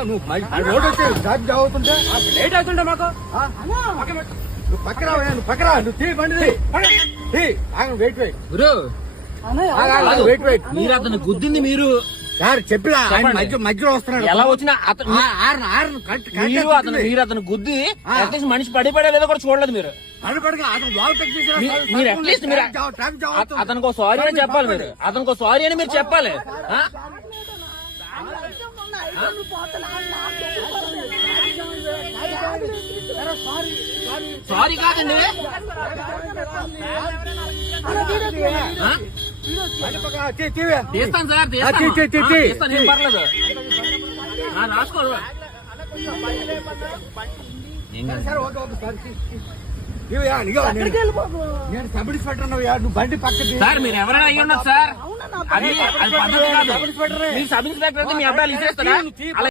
నువ్వు రోడ్ వచ్చి జాబ్ అవుతుంటే లేట్ అవుతుంటే మాకు నువ్వు పక్కరా నువ్వు తీ బండి వెయిట్ గురు వెయిట్ మీరు అతను గుద్దింది మీరు సార్ చెప్పిరా మధ్యలో వస్తున్నాడు ఎలా వచ్చినా అతను మీరు అతను గుద్ది అట్లీస్ట్ మనిషి పడిపడే లేదో కూడా చూడలేదు మీరు మీరు అట్లీస్ట్ మీరు అతనికి సారీ అని చెప్పాలి మీరు అతనికి సారీ అని మీరు చెప్పాలి సారీ కాదండి తీస్తాను సార్ తీస్తాను ఏం పర్లేదు రాసుకోరు నేను సబ్ ఇన్స్పెక్టర్ నువ్వు బండి పక్కన సార్ మీరు ఎవరైనా అయ్యి ఉన్నారు సార్ అది పద్ధతి కాదు మీరు సబ్ ఇన్స్పెక్టర్ అయితే మీ అబ్బాయిలు ఇచ్చేస్తారా